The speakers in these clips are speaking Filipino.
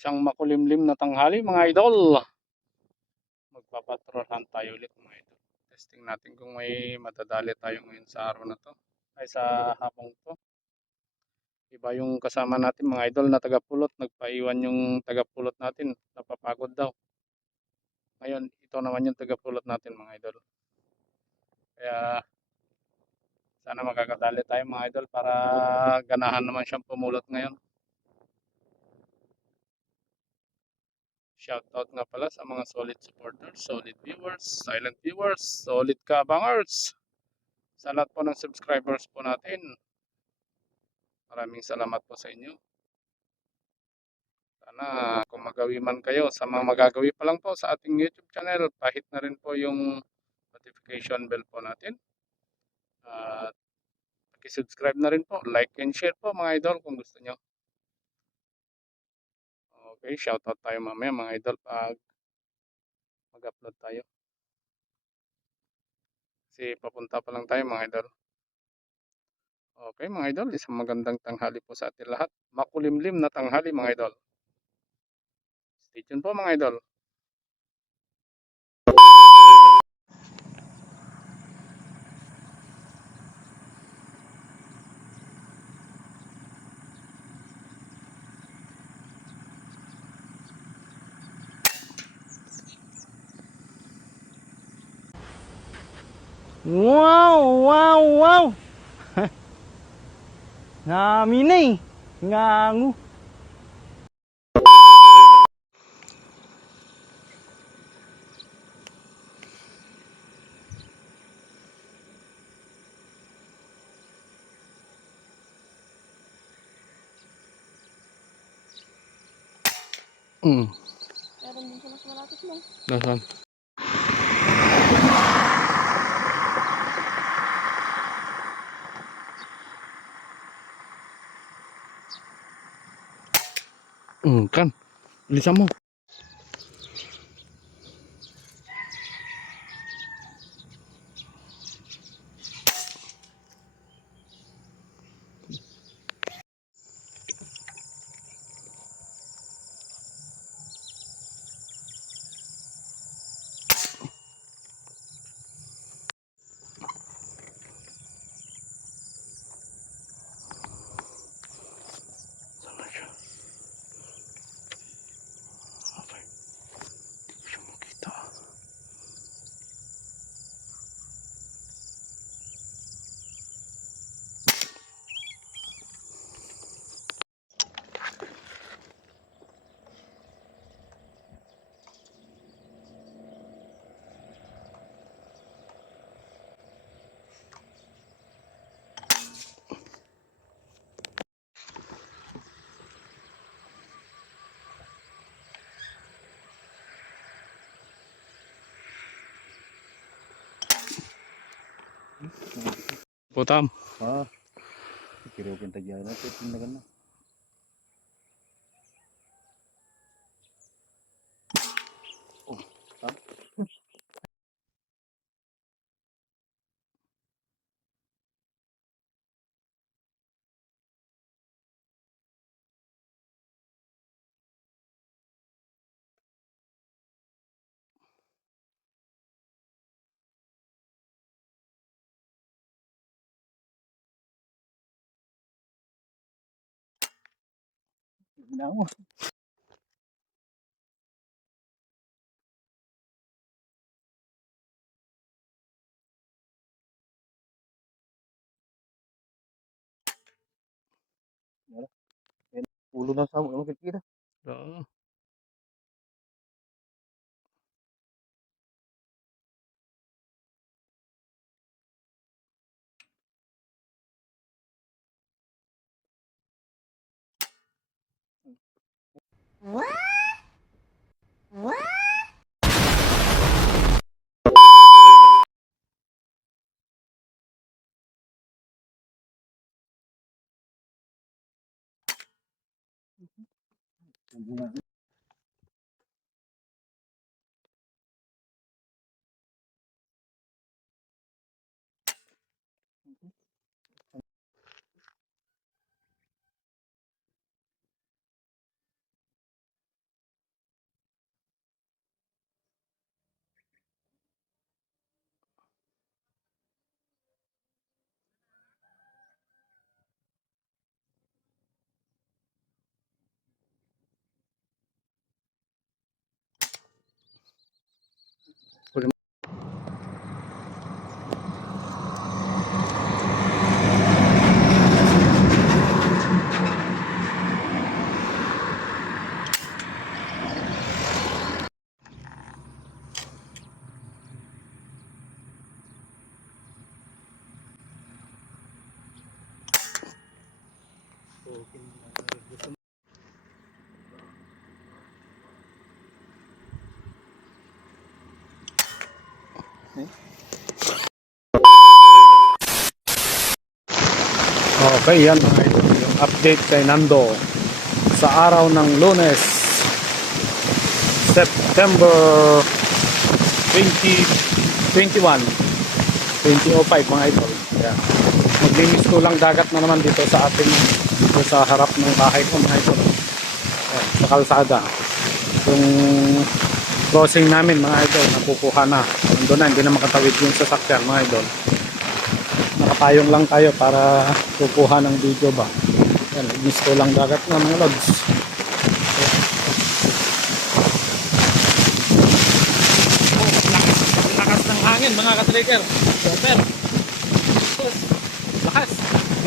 Isang makulimlim na tanghali mga idol. Magpapatrolhan tayo ulit mga idol. Testing natin kung may madadali tayo ngayon sa araw na to. Ay sa hapong to. Iba yung kasama natin mga idol na tagapulot. Nagpaiwan yung tagapulot natin. Napapagod daw. Ngayon, ito naman yung tagapulot natin mga idol. Kaya sana makakadali tayo mga idol para ganahan naman siyang pumulot ngayon. Shoutout nga pala sa mga solid supporters, solid viewers, silent viewers, solid kabangers. Sa lahat po ng subscribers po natin. Maraming salamat po sa inyo. Sana kung magawi man kayo, sa mga magagawi pa lang po sa ating YouTube channel, pahit na rin po yung notification bell po natin. At subscribe na rin po, like and share po mga idol kung gusto nyo. Okay, shoutout tayo mamaya mga idol pag mag-upload tayo. Kasi papunta pa lang tayo mga idol. Okay mga idol, isang magandang tanghali po sa atin lahat. Makulimlim na tanghali mga idol. Stay tuned po mga idol. Wow, wow, wow. Nami na eh. Ngangu. Mm. Meron din sa mas malapit mo. Nasaan? Mm, kan. Bilisan mo. పోతాం Ginamo. Ulo na sa mo kita. Oo. What? What? Okay, yan mga idol. Yung update kay Nando sa araw ng lunes, September 20, 21, 2005 mga idol. Yan. Maglinis ko lang dagat na naman dito sa ating dito sa harap ng bahay ko mga idol. Yan, sa kalsada. Yung crossing namin mga idol, nakukuha na. Nandun na, hindi na makatawid yung sasakyan mga idol nakapayong lang tayo para kukuha ng video ba yan, ignis ko lang dagat na mga lods lakas, ng hangin mga katrigger super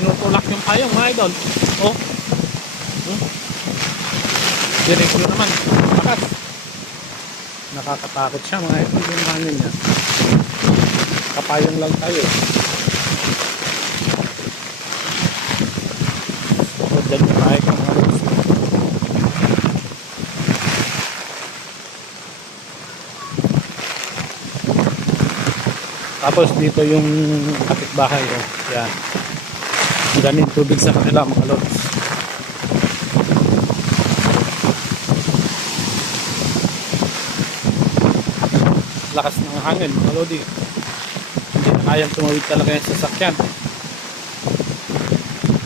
tinutulak yung payong mga idol oh hmm? direct yun naman lakas nakakatakot siya mga idol yung hangin niya kapayong lang tayo Dyan yung tayo ka mga lods. Tapos dito yung kapitbahay. Oh. Yan. Ganin tubig sa kanila mga lods. Lakas ng hangin mga lodi. Hindi na kayang tumawid talaga yung sasakyan.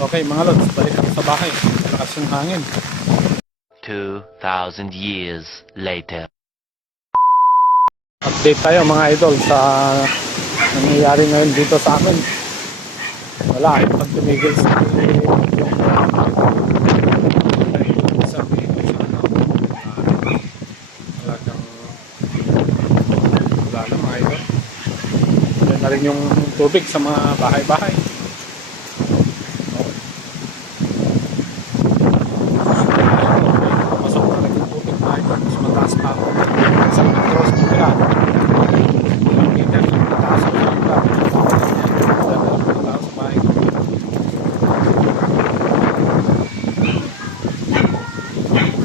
Okay mga lods, balik kami sa bahay. Lakas yung hangin. 2,000 years later. Update tayo mga idol sa nangyayari ngayon dito sa amin. Wala, yung pag tumigil sa yung na mga idol. Yan na rin yung tubig sa mga bahay-bahay. Pasok na rin yung tubig mga idol. Mas mataas pa ako. Sa metros na nila. Ilang meter sa mataas ako sa nila. Yan, mataas sa bahay ko.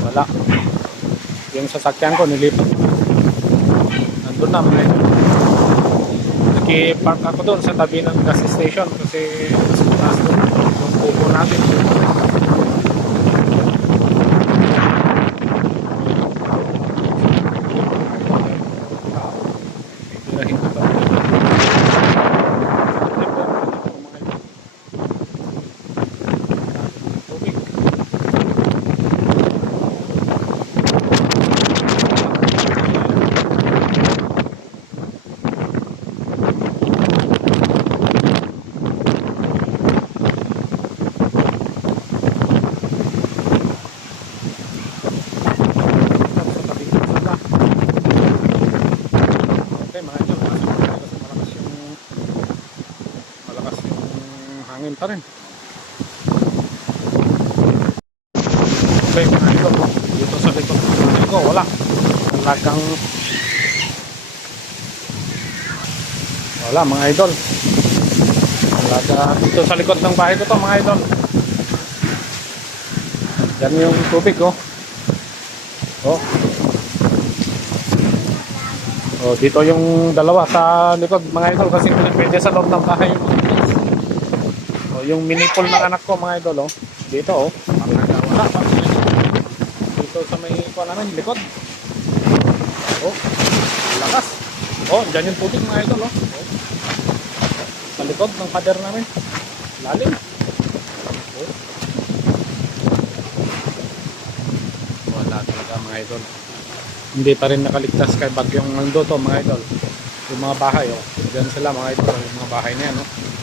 Wala. Yung sasakyan ko nilipat. Nandun na idol. Naki-park ako doon sa tabi ng gas station kasi mas mataas doon yung kubo natin. Tirahin ko pa. Tubig. Sa tabi ng sala. Okay, mga idol, nasa mga kasi malakas yung malakas yung hangin pa rin. Okay, mga idol, dito sa likod ko, wala. Talagang wala mga idol. Talaga dito sa likod ng bahay ko to mga idol. Yan yung tubig oh. Oh. Oh, dito yung dalawa sa likod mga idol kasi pwede sa loob ng bahay yung. Oh, yung mini pool ng anak ko mga idol oh. Dito oh. Wala pa. Dito sa may kuha namin likod. Oh. Lakas. Oh, dyan yung tubig mga idol oh. oh. Sa likod ng pader namin. Lalim. Oh. Wala talaga mga idol hindi pa rin nakaligtas kay bagyong nando to mga idol yung mga bahay oh Diyan sila mga idol yung mga bahay na yan oh